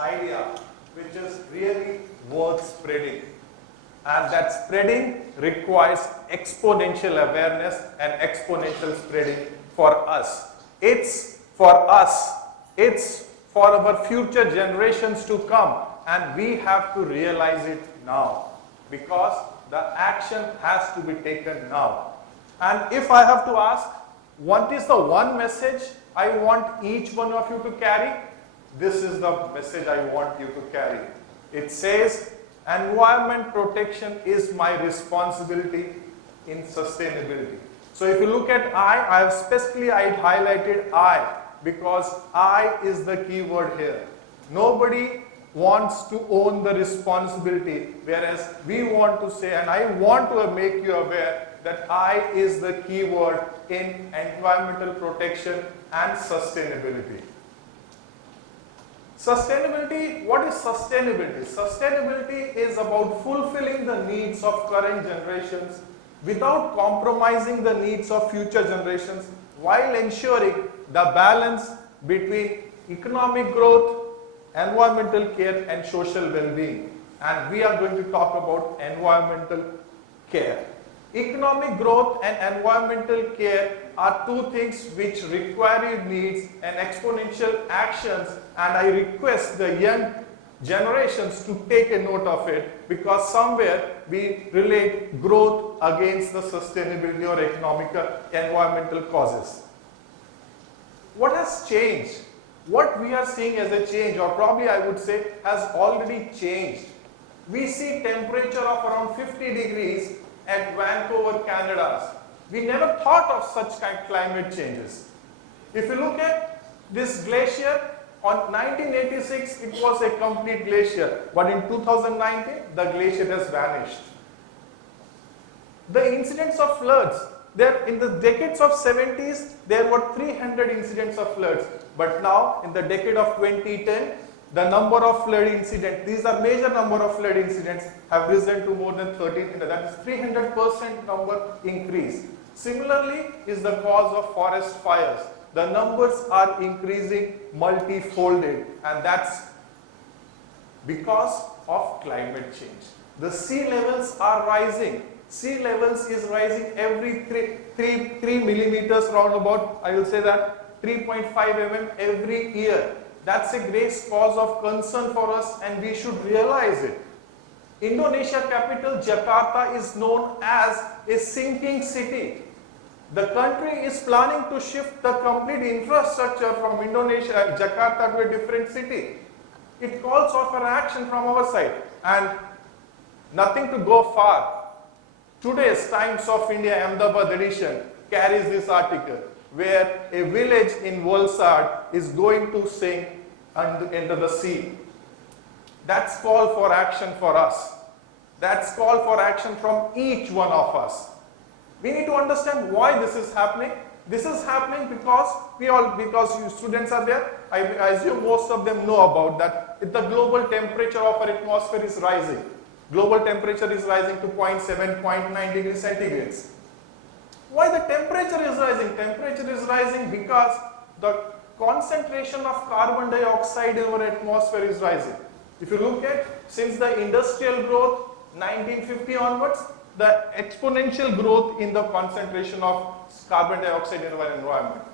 idea which is really worth spreading. And that spreading requires exponential awareness and exponential spreading for us. It's for us. It's for our future generations to come. And we have to realize it now. Because the action has to be taken now. And if I have to ask, what is the one message I want each one of you to carry? This is the message I want you to carry. It says, environment protection is my responsibility in sustainability. So if you look at I have specifically highlighted I because I is the key word here. Nobody wants to own the responsibility, whereas we want to say, and I want to make you aware that I is the key word in environmental protection and sustainability. Sustainability, what is sustainability? Sustainability is about fulfilling the needs of current generations without compromising the needs of future generations while ensuring the balance between economic growth, environmental care and social well-being. And we are going to talk about environmental care. Economic growth and environmental care are two things which require needs and exponential actions, and I request the young generations to take a note of it because somewhere we relate growth against the sustainability or economical environmental causes. What has changed? What we are seeing as a change, or probably I would say has already changed. We see temperature of around 50 degrees at Vancouver, Canada. We never thought of such kind of climate changes. If you look at this glacier, on 1986 it was a complete glacier, but in 2019 the glacier has vanished. The incidents of floods, there in the decades of 70s there were 300 incidents of floods, but now in the decade of 2010 the number of flood incidents, these are major number of flood incidents, have risen to more than 1300. That is 300% number increase. Similarly is the cause of forest fires. The numbers are increasing multi-folded, and that's because of climate change. The sea levels are rising. Sea levels is rising every 3 millimeters round about, I will say that 3.5 mm every year. That's a great cause of concern for us and we should realize it. Indonesia capital Jakarta is known as a sinking city. The country is planning to shift the complete infrastructure from Indonesia, Jakarta, to a different city. It calls for action from our side, and nothing to go far. Today's Times of India Ahmedabad edition carries this article where a village in Valsad is going to sink into the sea. That's call for action for us. That's call for action from each one of us. We need to understand why this is happening. This is happening because you students are there. I assume most of them know about that. The global temperature of our atmosphere is rising. Global temperature is rising to 0.7, 0.9 degrees centigrade. Why the temperature is rising? Temperature is rising because the concentration of carbon dioxide in our atmosphere is rising. If you look at, since the industrial growth, 1950 onwards, the exponential growth in the concentration of carbon dioxide in our environment.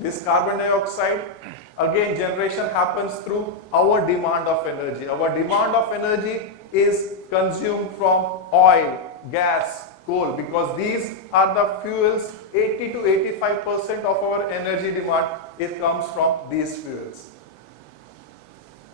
This carbon dioxide, again, generation happens through our demand of energy. Our demand of energy is consumed from oil, gas, coal, because these are the fuels. 80 to 85% of our energy demand, it comes from these fuels.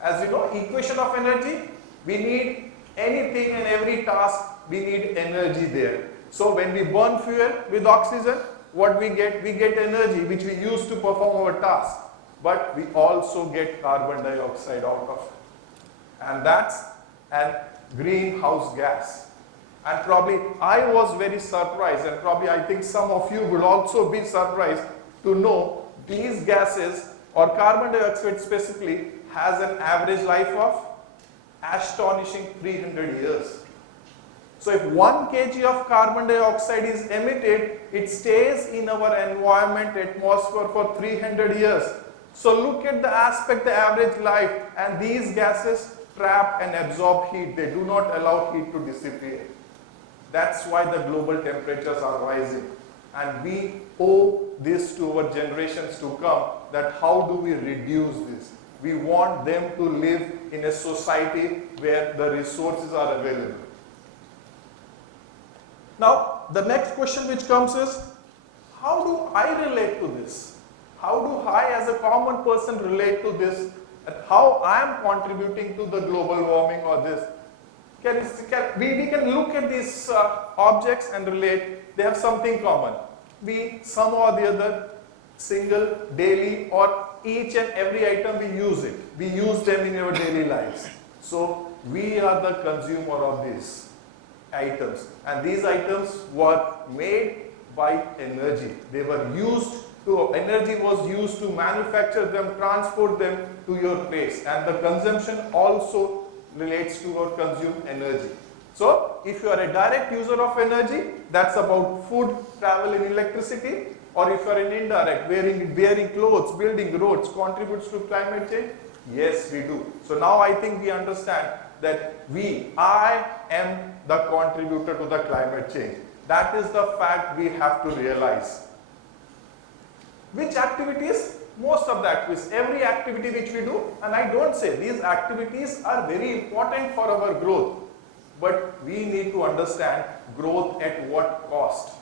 As you know, equation of energy, we need anything and every task, we need energy there. So when we burn fuel with oxygen, what we get? We get energy which we use to perform our task. But we also get carbon dioxide out of it. And that's a greenhouse gas. And probably I was very surprised, and probably I think some of you will also be surprised to know these gases, or carbon dioxide specifically, has an average life of astonishing 300 years. So if 1 kg of carbon dioxide is emitted, it stays in our environment, atmosphere for 300 years. So look at the aspect, the average life, and these gases trap and absorb heat. They do not allow heat to dissipate. That's why the global temperatures are rising. And we owe this to our generations to come, that how do we reduce this? We want them to live in a society where the resources are available. Now, the next question which comes is, how do I relate to this? How do I as a common person relate to this? And how I am contributing to the global warming or this? We can look at these objects and relate. They have something common. We, some or the other, single, daily, or each and every item we use it. We use them in our daily lives. So we are the consumer of these items. And these items were made by energy. They were used to, energy was used to manufacture them, transport them to your place. And the consumption also relates to or consume energy. So if you are a direct user of energy, that's about food, travel and electricity. Or if you are an indirect, wearing clothes, building roads, contributes to climate change? Yes, we do. So now I think we understand that I am the contributor to the climate change. That is the fact we have to realize. Which activities? Most of the activities, every activity which we do, and I don't say these activities are very important for our growth, but we need to understand growth at what cost.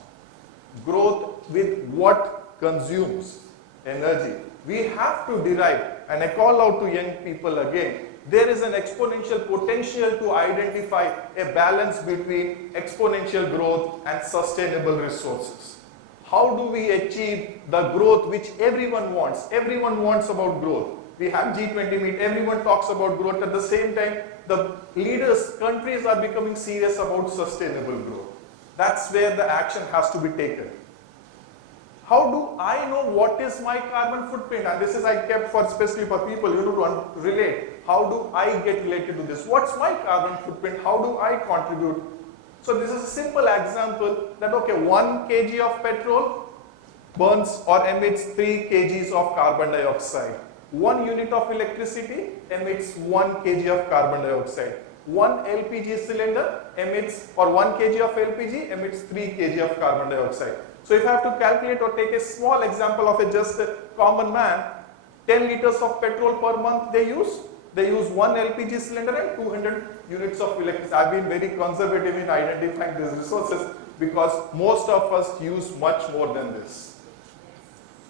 Growth with what consumes energy. We have to derive, and I call out to young people again, there is an exponential potential to identify a balance between exponential growth and sustainable resources. How do we achieve the growth which everyone wants? Everyone wants about growth. We have G20 meet, everyone talks about growth. At the same time, the leaders, countries are becoming serious about sustainable growth. That's where the action has to be taken. How do I know what is my carbon footprint? And this is I kept for especially for people, you know, to relate. How do I get related to this? What's my carbon footprint? How do I contribute? So this is a simple example that, okay, 1 kg of petrol burns or emits 3 kgs of carbon dioxide. 1 unit of electricity emits 1 kg of carbon dioxide. 1 LPG cylinder emits, or 1 kg of LPG emits 3 kg of carbon dioxide. So if I have to calculate or take a small example of just a common man, 10 liters of petrol per month they use 1 LPG cylinder and 200 units of electricity. I've been very conservative in identifying these resources because most of us use much more than this.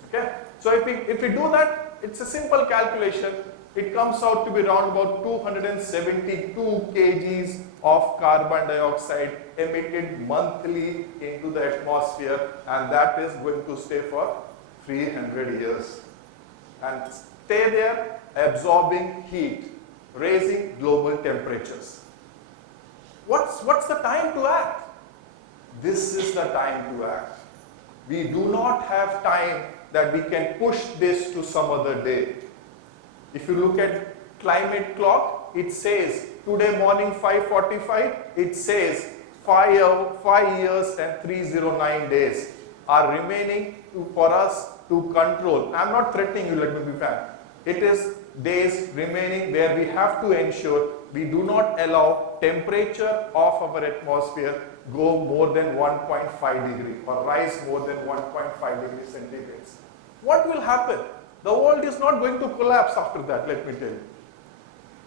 Okay? So if we do that, it's a simple calculation. It comes out to be around about 272 kgs of carbon dioxide emitted monthly into the atmosphere, and that is going to stay for 300 years and stay there absorbing heat, raising global temperatures. What's the time to act? This is the time to act. We do not have time that we can push this to some other day. If you look at climate clock, it says today morning 5:45, it says 5 years and 309 days are remaining for us to control. I'm not threatening you, let me be fair. It is days remaining where we have to ensure we do not allow temperature of our atmosphere go more than 1.5 degree or rise more than 1.5 degrees centigrade. What will happen? The world is not going to collapse after that, let me tell you.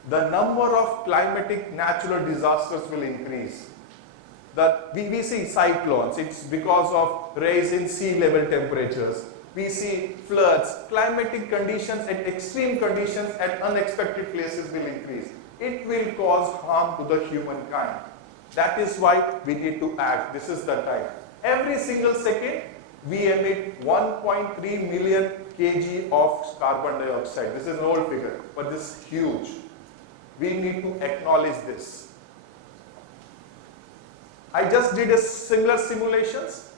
The number of climatic natural disasters will increase. We see cyclones, it's because of rise in sea level temperatures. We see floods, climatic conditions and extreme conditions at unexpected places will increase. It will cause harm to the humankind. That is why we need to act. This is the time. Every single second, we emit 1.3 million kg of carbon dioxide. This is an old figure, but this is huge. We need to acknowledge this. I just did a similar simulations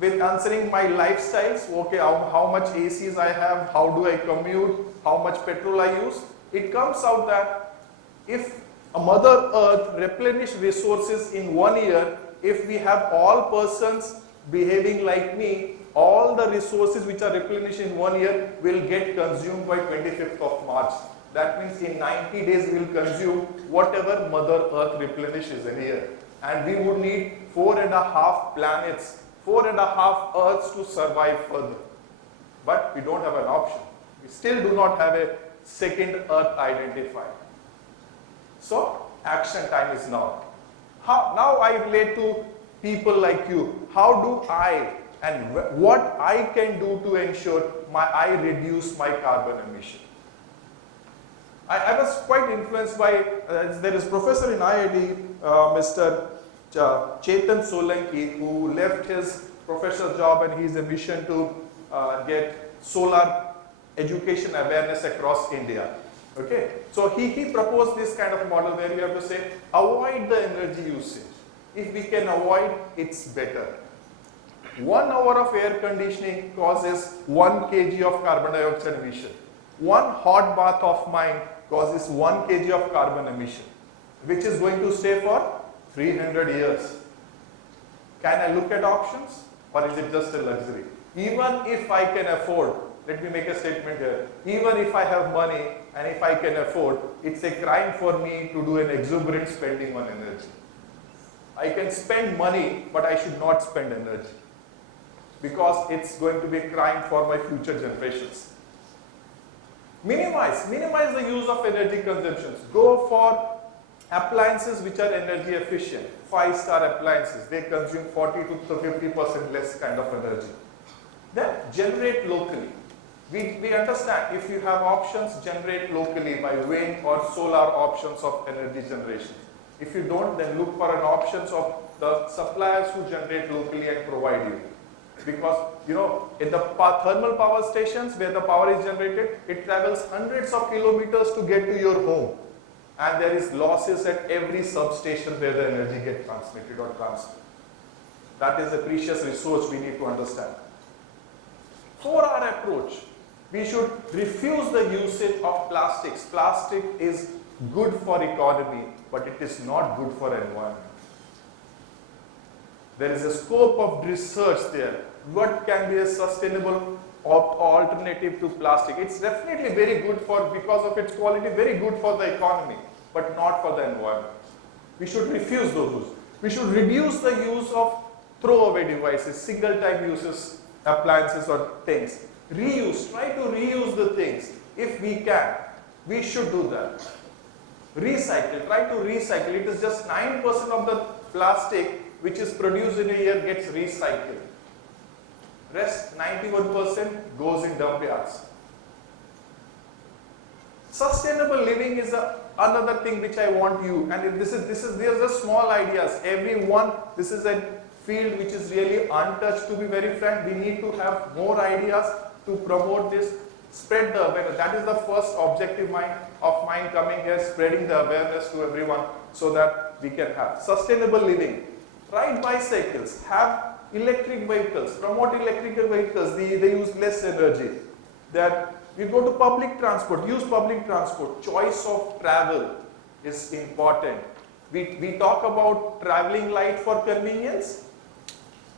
with answering my lifestyles. Okay, how much ACs I have, how do I commute, how much petrol I use. It comes out that if a Mother Earth replenish resources in 1 year, if we have all persons behaving like me, all the resources which are replenished in 1 year will get consumed by 25th of March. That means in 90 days we will consume whatever Mother Earth replenishes in a year. And we would need 4.5 planets, 4.5 Earths to survive further. But we don't have an option. We still do not have a second Earth identified. So action time is now. Now I relate to people like you. How do I and what I can do to ensure I reduce my carbon emission? I was quite influenced by, there is professor in IIT, Mr. Chetan Solanki, who left his professional job and he's a mission to get solar education awareness across India. Okay, so he proposed this kind of model where you have to say, avoid the energy usage. If we can avoid, it's better. 1 hour of air conditioning causes 1 kg of carbon dioxide emission. 1 hot bath of mine causes 1 kg of carbon emission, which is going to stay for 300 years. Can I look at options, or is it just a luxury? Even if I can afford, let me make a statement here, even if I have money and if I can afford, it's a crime for me to do an exuberant spending on energy. I can spend money, but I should not spend energy, because it's going to be a crime for my future generations. Minimize the use of energy consumptions. Go for appliances which are energy efficient. 5-star appliances, they consume 40 to 50% less kind of energy. Then generate locally. We understand if you have options, generate locally by wind or solar options of energy generation. If you don't, then look for an options of the suppliers who generate locally and provide you. Because, you know, in the thermal power stations where the power is generated, it travels hundreds of kilometers to get to your home. And there is losses at every substation where the energy gets transmitted or transferred. That is a precious resource we need to understand. For our approach, we should refuse the usage of plastics. Plastic is good for economy, but it is not good for environment. There is a scope of research there. What can be a sustainable alternative to plastic? It's definitely very good for, because of its quality, very good for the economy, but not for the environment. We should refuse those uses. We should reduce the use of throwaway devices, single-time uses, appliances or things. Reuse, try to reuse the things. If we can, we should do that. Recycle, try to recycle. It is just 9% of the plastic which is produced in a year gets recycled. Rest 91% goes in dump yards. Sustainable living is another thing which I want you, and these are just small ideas. Everyone, this is a field which is really untouched, to be very frank. We need to have more ideas to promote this, spread the awareness. That is the first objective of mine coming here, spreading the awareness to everyone so that we can have sustainable living. Ride bicycles, have electric vehicles, promote electrical vehicles, they use less energy. That you go to public transport, use public transport. Choice of travel is important. We talk about traveling light for convenience.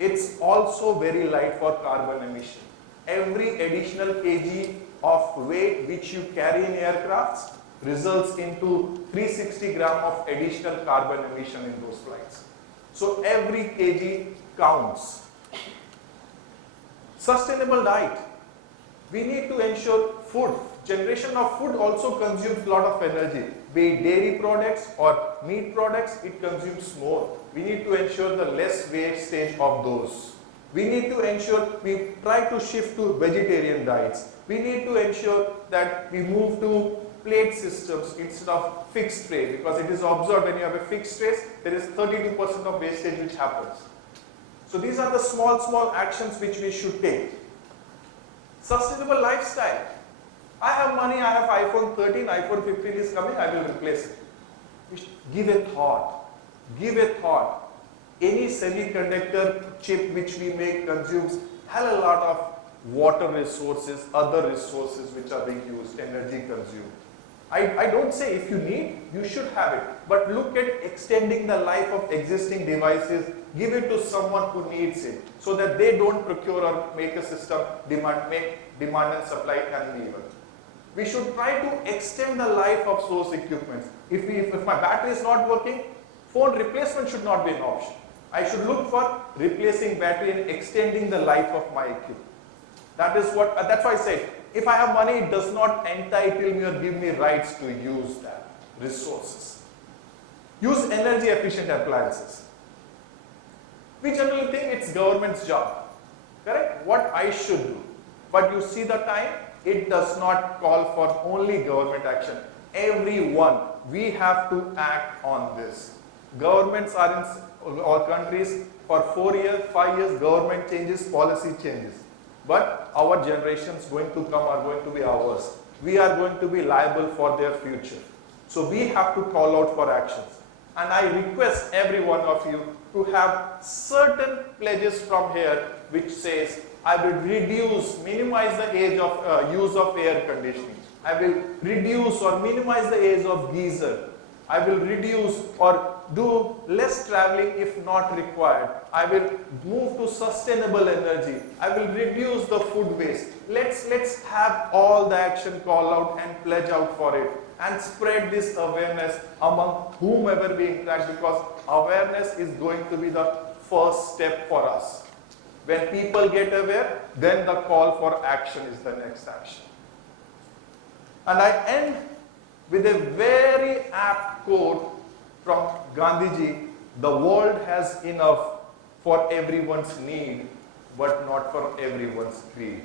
It's also very light for carbon emission. Every additional kg of weight which you carry in aircrafts results into 360 gram of additional carbon emission in those flights. So every kg counts. Sustainable diet. We need to ensure food. Generation of food also consumes a lot of energy. Be it dairy products or meat products, it consumes more. We need to ensure the less wastage of those. We need to ensure we try to shift to vegetarian diets. We need to ensure that we move to plate systems instead of fixed tray, because it is observed when you have a fixed tray, there is 32% of wastage which happens. So these are the small actions which we should take. Sustainable lifestyle. I have money, I have iPhone 13, iPhone 15 is coming, I will replace it. Give a thought. Give a thought. Any semiconductor chip which we make consumes hell a lot of water resources, other resources which are being used, energy consumed. I don't say if you need, you should have it. But look at extending the life of existing devices, give it to someone who needs it, so that they don't procure or make a system make demand and supply uneven. We should try to extend the life of those equipments. If my battery is not working, phone replacement should not be an option. I should look for replacing battery and extending the life of my equipment. That's why I said, if I have money, it does not entitle me or give me rights to use that resources. Use energy efficient appliances. We generally think it's government's job, correct? What I should do. But you see the time, it does not call for only government action. Everyone, we have to act on this. Governments are in our countries for 4 years, 5 years, government changes, policy changes. But our generations going to come are going to be ours. We are going to be liable for their future. So we have to call out for actions. And I request every one of you to have certain pledges from here which says, I will minimize the age of use of air conditioning. I will reduce or minimize the age of geyser. I will reduce or do less traveling if not required. I will move to sustainable energy. I will reduce the food waste. Let's have all the action call out and pledge out for it and spread this awareness among whomever we interact, because awareness is going to be the first step for us. When people get aware, then the call for action is the next action. And I end with a very apt quote from Gandhiji: the world has enough for everyone's need, but not for everyone's greed.